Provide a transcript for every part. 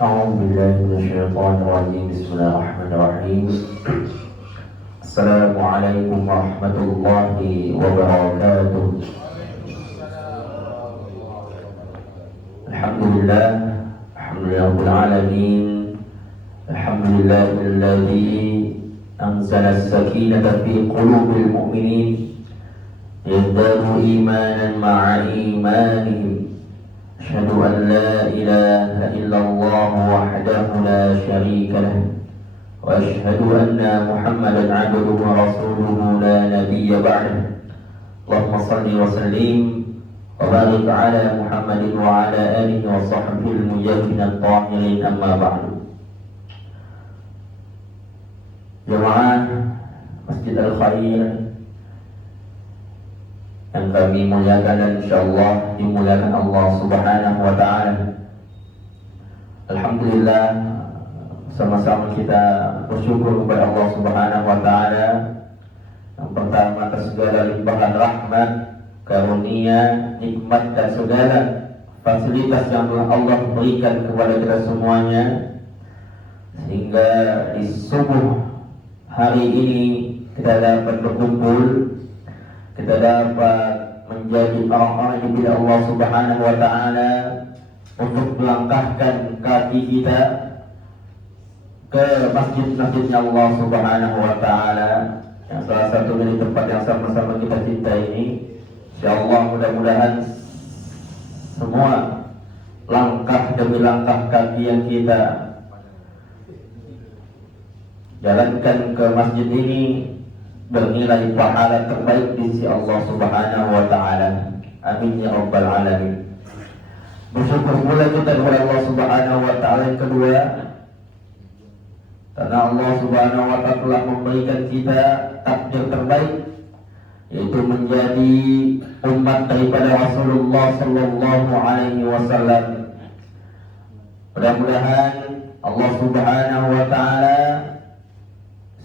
أعوذ بالله من الشيطان الرجيم بسم الله الرحمن الرحيم السلام عليكم ورحمة الله وبركاته الحمد لله رب العالمين الحمد لله الذي أنزل السكينة في قلوب المؤمنين يزدادوا إيمانا مع إيمانهم أشهد أن لا إله إلا الله وحده لا شريك له وأشهد أن محمدا عبده ورسوله لا نبي بعده اللهم صل وسلم وبارك على محمد وعلى آله وصحبه المجاهدين الطاهرين أما بعد. Jemaah Masjid Al-Khair yang kami muliakan dan insyaallah dimuliakan Allah Subhanahu wa taala. Alhamdulillah, sama-sama kita bersyukur kepada Allah Subhanahu wa taala. Yang pertama atas segala limpahan rahmat, karunia, nikmat dan segala fasilitas yang Allah berikan kepada kita semuanya, sehingga di subuh hari ini kita dapat berkumpul, kita dapat menjadi orang-orang yang bila Allah Subhanahu wa taala untuk melangkahkan kaki kita ke masjid-masjidnya Allah Subhanahu wa taala, yang salah satu dari tempat yang sama-sama kita cinta ini. Insyaallah mudah-mudahan semua langkah demi langkah kaki yang kita jalankan ke masjid ini bernilai pahala terbaik di sisi Allah Subhanahu wa taala. Amin ya rabbal alamin. Bersyukur pula kita kepada Allah Subhanahu wa taala yang kedua, karena Allah Subhanahu wa taala telah memberikan kita takdir terbaik, yaitu menjadi umat daripada Rasulullah sallallahu alaihi wasallam. Mudah-mudahan Allah Subhanahu wa taala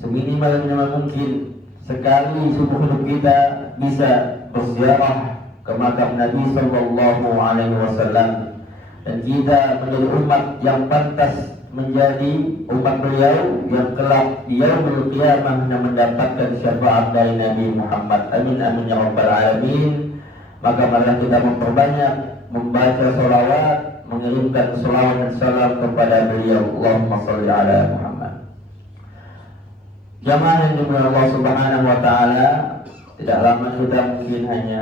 seminimal mungkin sekali seumur hidup kita bisa berziarah ke makam Nabi sallallahu alaihi wasallam, dan kita menjadi umat yang pantas menjadi umat beliau yang kelak di yaumul qiyamah yang mendapatkan syafaat dari Nabi Muhammad. Amin amin ya rabbal alamin. Maka marilah kita memperbanyak membaca sholawat, mengirimkan sholawat dan salam kepada beliau. Allahumma sholli ala Muhammad. Jamaah yang dimuliakan Allah Subhanahu wa taala, tidak lama kita mungkin hanya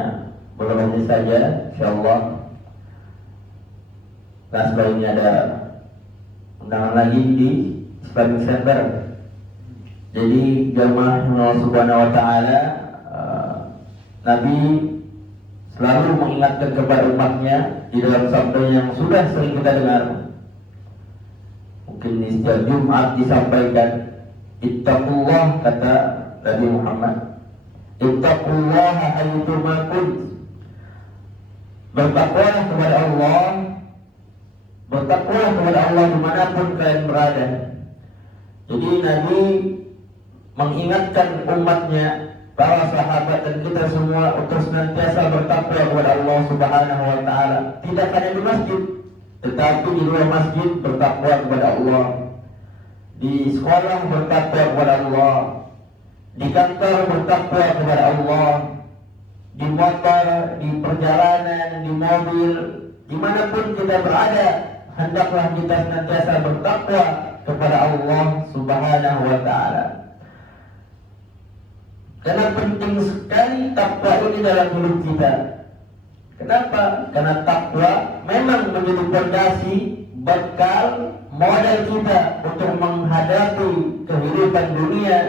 beberapa menit saja insyaallah. Dan sebaliknya ada undangan lagi di 9 Desember. Jadi jamaah yang Allah Subhanahu wa taala, Nabi selalu mengingatkan kepada umatnya di dalam sabda yang sudah sering kita dengar. Mungkin di setiap Jumat disampaikan, Ittaqullah, kata Nabi Muhammad, Ittaqullah haitsu ma kunt. Bertakwalah kepada Allah, bertakwalah kepada Allah dimanapun kalian berada. Jadi Nabi mengingatkan umatnya, para sahabat dan kita semua untuk senantiasa bertakwa kepada Allah Subhanahu wa taala. Tidak hanya di masjid, tetapi di luar masjid bertakwa kepada Allah. Di sekolah bertakwa kepada Allah, di kantor bertakwa kepada Allah, di motor, di perjalanan, di mobil, dimanapun kita berada, hendaklah kita senantiasa bertakwa kepada Allah Subhanahu wa taala. Karena penting sekali takwa ini dalam hidup kita. Kenapa? Karena takwa memang menjadi fondasi, bekal, modal kita untuk menghadapi kehidupan dunia,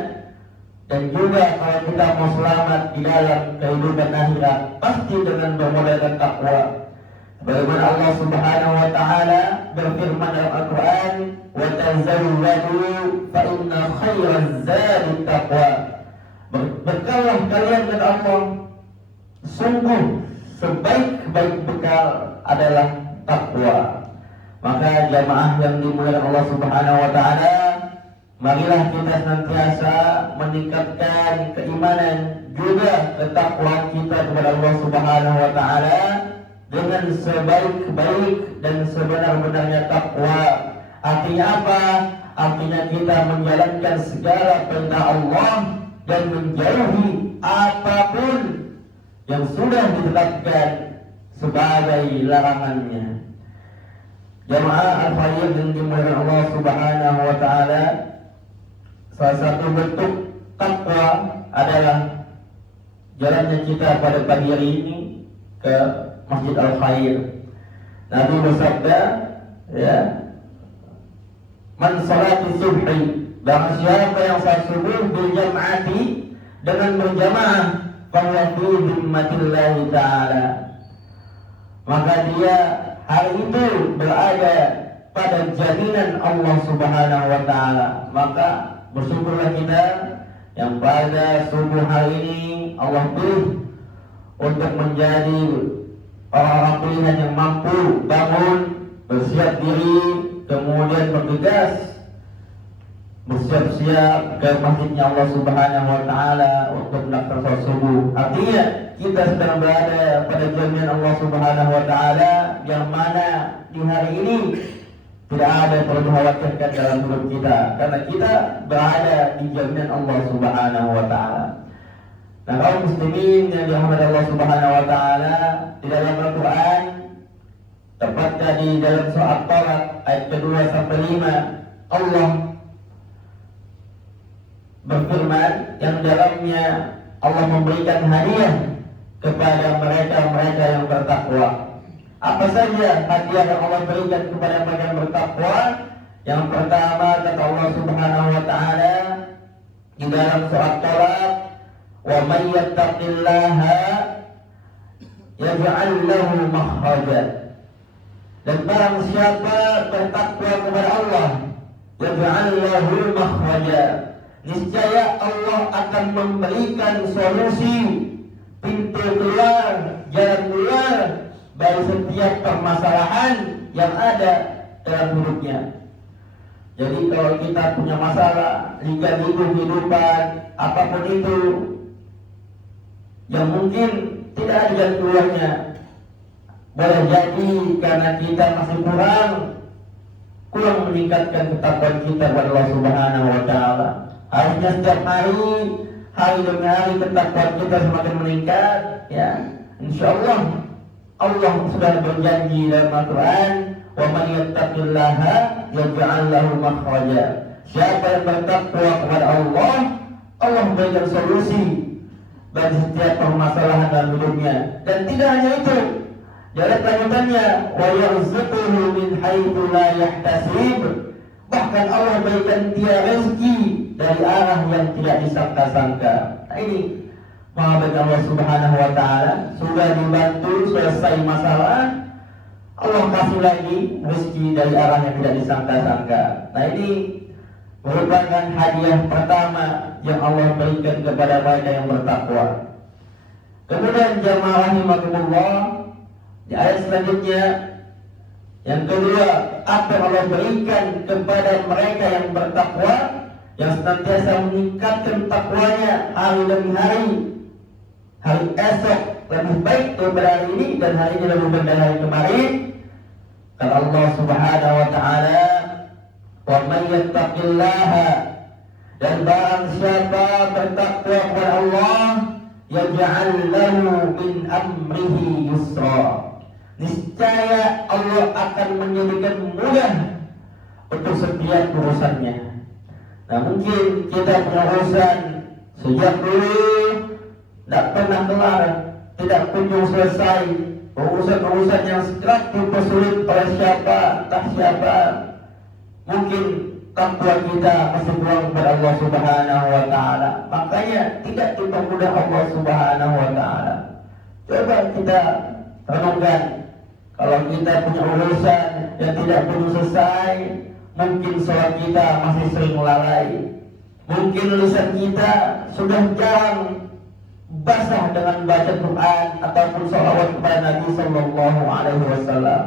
dan juga kalau kita mau selamat di dalam kehidupan akhirat, pasti dengan bermodalkan takwa. Bagaimana Allah Subhanahu wa taala berfirman dalam Al-Qur'an, "Wa tazawwadu fa inna khairaz zadi taqwa." Berbekallah kalian kepada Allah, sungguh sebaik-baik bekal adalah takwa. Maka jamaah yang dimuliakan Allah Subhanahu wa taala, marilah kita senantiasa meningkatkan keimanan juga ketakwaan kita kepada Allah Subhanahu wa taala dengan sebaik-baik dan sebenar-benarnya takwa. Artinya apa? Artinya kita menjalankan segala perintah Allah dan menjauhi apapun yang sudah ditetapkan sebagai larangannya. Jamaah al-khair yang dimuliakan Allah Subhanahu wa taala, salah satu bentuk takwa adalah jalannya kita pada pagi hari ini ke Masjid Al-Khair. Nabi bersabda, ya, man salati subhi, barang siapa yang salat subuh bil jam'ati, dengan berjamaah, fahuwa fi zimmatillahi ta'ala, maka dia hari itu berada pada jaminan Allah Subhanahu wa taala. Maka bersyukurlah kita yang pada subuh hari ini Allah pilih untuk menjadi orang-orang pilihan yang mampu bangun, bersiap diri, kemudian bergegas bersiap-siap ke masjidnya Allah Subhanahu wa taala untuk melaksanakan salat subuh. Artinya kita sedang berada pada jaminan Allah Subhanahu wa taala, yang mana di hari ini tidak ada perlu dikhawatirkan dalam hidup kita, karena kita berada di jaminan Allah Subhanahu wa taala. Nah, kaum muslimin yang dirahmati Allah Subhanahu wa taala, di dalam Al-Qur'an, tepatnya di dalam surah At-Talaq ayat kedua sampai 5, Allah berfirman yang dalamnya Allah memberikan hadiah kepada mereka-mereka yang bertakwa. Apa saja hadiah yang Allah berikan kepada mereka yang bertakwa? Yang pertama, kata Allah Subhanahu wa taala di dalam surah Talaq, wa may yattaqillaha yaj'al lahu makhraja, dan barang siapa bertakwa kepada Allah, yaj'al lahu makhraja, niscaya Allah akan memberikan solusi, pintu keluar, jalan keluar dari setiap permasalahan yang ada dalam hidupnya. Jadi kalau kita punya masalah, liga-liga kehidupan, apapun itu yang mungkin tidak ada jalan keluarnya, boleh jadi karena kita masih kurang meningkatkan ketakwaan kita kepada Allah Subhanahu wa taala. Harusnya setiap hari demi hari ketakwaan kita semakin meningkat, ya. Insyaallah Allah sudah berjanji dalam Al-Quran, wa man yattaqillaha yaj'al lahu makhraja. Siapa yang bertakwa kepada Allah, Allah memberikan solusi bagi setiap permasalahan dalam hidupnya. Dan tidak hanya itu, dalam lanjutannya, wa yarzuquhu min haitsu la yahtasib, bahkan Allah berikan dia rezeki dari arah yang tidak disangka-sangka. Nah, ini maha Allah Subhanahu wa taala, sudah dibantu selesai masalah, Allah kasih lagi rezeki dari arah yang tidak disangka-sangka. Nah, ini merupakan hadiah pertama yang Allah berikan kepada mereka yang bertakwa. Kemudian jamaah rahimakumullah, di ayat selanjutnya yang kedua, apa yang Allah berikan kepada mereka yang bertakwa, yang senantiasa meningkatkan takwanya hari demi hari. Hari esok lebih baik daripada hari ini, dan hari ini lebih baik dari hari kemarin. Kata Allah Subhanahu wa taala, wa may yattaqillaha, dan barang siapa bertakwa kepada Allah, yaj'al lahu min amrihi yusra, niscaya Allah akan menjadikan mudah untuk setiap urusannya. Nah, mungkin kita punya urusan sejak dulu tidak pernah kelar, tidak kunjung selesai, urusan-urusan yang sekerat dipersulit oleh siapa, entah siapa. Mungkin takwa kita masih kurang kepada Allah Subhanahu wa taala, makanya tidak dipermudah Allah Subhanahu wa taala. Coba kita renungkan, kalau kita punya urusan yang tidak kunjung selesai, mungkin sholat kita masih sering lalai, mungkin lisan kita sudah jarang basah dengan baca Quran ataupun sholawat kepada Nabi Sallallahu Alaihi Wasallam.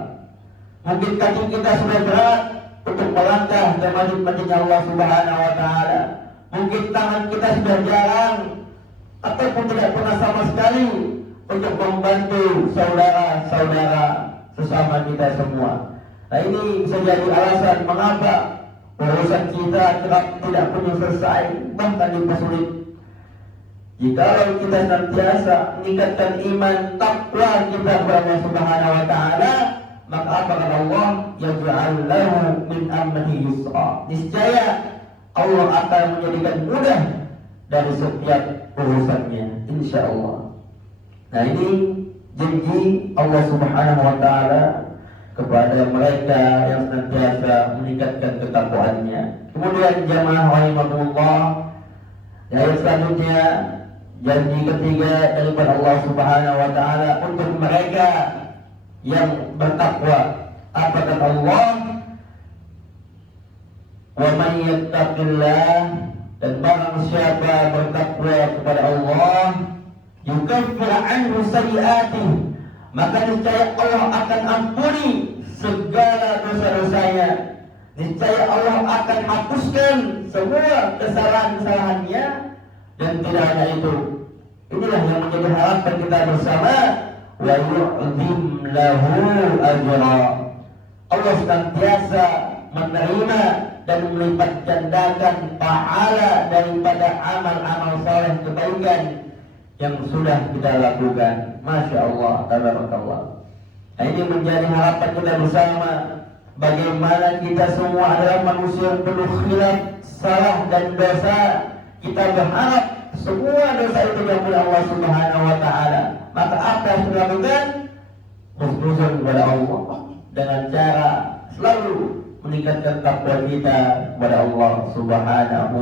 Mungkin kaki kita sudah berat untuk melangkah ke masjid-masjid Allah Subhanahu Wa Taala. Mungkin tangan kita sudah jarang ataupun tidak pernah sama sekali untuk membantu saudara-saudara sesama kita semua. Nah ini bisa jadi alasan mengapa urusan kita kerap tidak punya selesai, bahkan dipersulit. Jika kita senantiasa meningkatkan iman takwa kita kepada Allah Subhanahu wa taala, maka apa kata Allah? Yaj'al lahu min amrihi yusra. Niscaya Allah akan menjadikan mudah dari setiap urusannya, insyaallah. Nah ini janji Allah Subhanahu wa taala kepada mereka yang senantiasa meningkatkan ketakwaannya. Kemudian jamaah rahimakumullah, ayat selanjutnya janji ketiga daripada Allah Subhanahu wa taala untuk mereka yang bertakwa. Apa kata Allah? Wa may yattaqillah, dan barang siapa bertakwa kepada Allah, yukaffir anhu sayyi'atihi, maka niscaya Allah akan ampuni segala dosa-dosanya. Niscaya Allah akan hapuskan semua kesalahan-kesalahannya. Dan tidak hanya itu, inilah yang menjadi harapan kita bersama, wa yu'zim lahu ajra. Allah senantiasa menerima dan melipat gandakan pahala daripada amal-amal saleh kebaikan yang sudah kita lakukan. Masya Allah, tabarakallah. Nah, ini menjadi harapan kita bersama. Bagaimana kita semua adalah manusia penuh khilaf, salah dan dosa. Kita berharap semua dosa itu diampuni Allah Subhanahu wa taala. Maka apa yang kita lakukan? Husnuzon kepada Allah dengan cara selalu meningkatkan takwa kita kepada Allah Subhanahu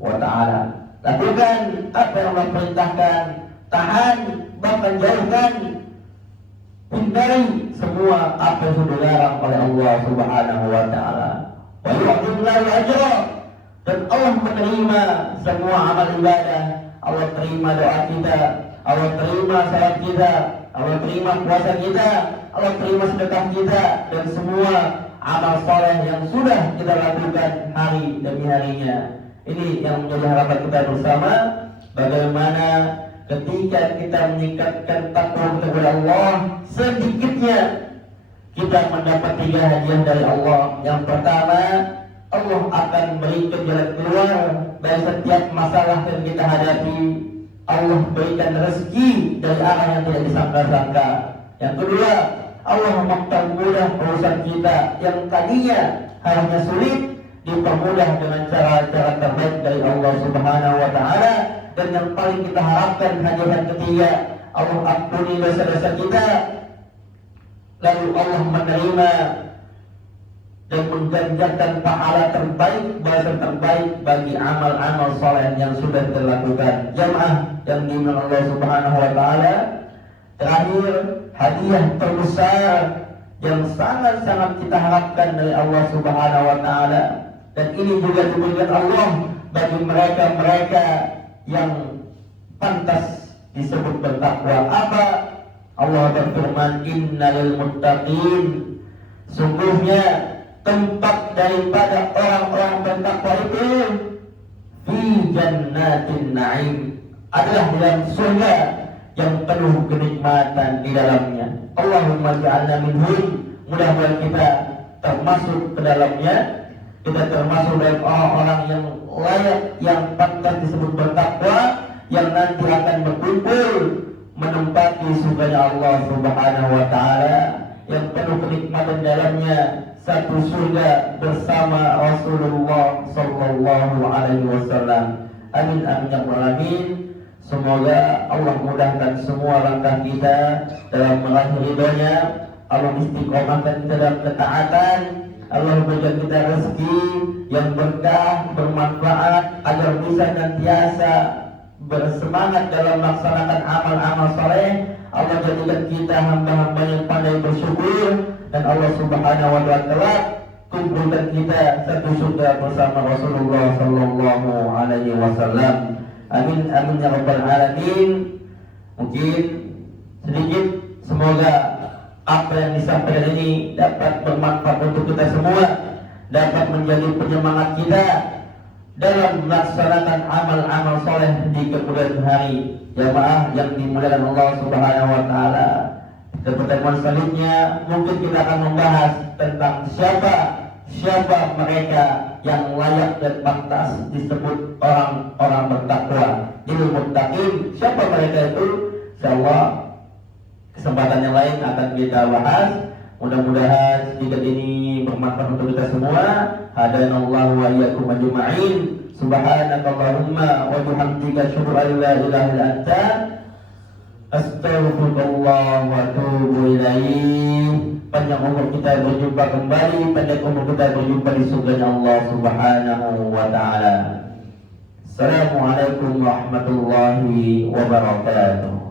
wa taala. Lakukan apa yang Allah perintahkan, tahan bahkan jauhkan, hindari semua apa yang sudah dilarang oleh Allah Subhanahu wa taala. Wa yu'zim lahu ajra, dan Allah menerima semua amal ibadah. Allah terima doa kita, Allah terima salat kita, Allah terima puasa kita, Allah terima sedekah kita, dan semua amal saleh yang sudah kita lakukan hari demi harinya. Ini yang menjadi harapan kita bersama. Bagaimana ketika kita meningkatkan takwa kepada Allah, sedikitnya kita mendapat 3 hadiah dari Allah. Yang pertama, Allah akan berikan jalan keluar dari setiap masalah yang kita hadapi. Allah berikan rezeki dari arah yang tidak disangka-sangka. Yang kedua, Allah mempermudah urusan kita yang tadinya harusnya sulit, dipermudah dengan cara-cara terbaik dari Allah Subhanahu wa taala. Dan yang paling kita harapkan hadiah ketiga, Allah ampuni dosa-dosa kita, lalu Allah menerima dan mengganjarkan pahala terbaik, balasan terbaik bagi amal-amal saleh yang sudah dilakukan. Jamaah yang dimuliakan Allah Subhanahu wa taala, terakhir hadiah terbesar yang sangat-sangat kita harapkan dari Allah Subhanahu wa taala, dan ini juga diberikan Allah bagi mereka-mereka yang pantas disebut bertakwa. Apa? Allah berfirman, innalil muttaqin, sungguhnya tempat daripada orang-orang bertakwa itu fi jannatin na'im, adalah dalam surga yang penuh kenikmatan di dalamnya. Allahumma ja'alna minhum, mudah-mudahan kita termasuk ke dalamnya. Kita termasuk dari orang-orang yang layak, yang pantas disebut bertakwa, yang nanti akan berkumpul menempati surga Allah Subhanahu wa taala yang penuh kenikmatan dalamnya, satu surga bersama Rasulullah sallallahu alaihi wasallam. Amin amin ya rabbal alamin. Semoga Allah mudahkan semua langkah kita dalam meraih ridhonya. Allah istiqomahkan kita dalam ketaatan. Allah berikan kita rezeki yang berkah, bermanfaat, agar bisa nantiasa bersemangat dalam melaksanakan amal-amal saleh. Allah jadikan kita hamba-hamba yang pandai bersyukur, dan Allah Subhanahu wa taala telah kumpulkan kita satu surga bersama Rasulullah sallallahu alaihi wasallam. Amin amin ya rabbal alamin. Mungkin sedikit, semoga apa yang disampaikan ini dapat bermanfaat untuk kita semua, dapat menjadi penyemangat kita dalam melaksanakan amal-amal soleh di kemudian hari. Jamaah yang dimuliakan Allah Subhanahu wa taala, Dan pertemuan selanjutnya mungkin kita akan membahas tentang siapa mereka yang layak dan pantas disebut orang-orang bertakwa, ilmu muttaqin. Siapa mereka itu? Insyaallah kesempatan yang lain akan kita bahas. Mudah-mudahan sedikit ini bermanfaat untuk kita semua. Hadanallahu wa iyyakum ajma'in. Subhanakallahumma wa bihamdika asyhadu an la ilaha illa anta astaghfirullah wa atubu ilaih. Panjang umur kita berjumpa kembali, panjang umur kita berjumpa di surga Allah Subhanahu wa taala. Assalamualaikum warahmatullahi wabarakatuh.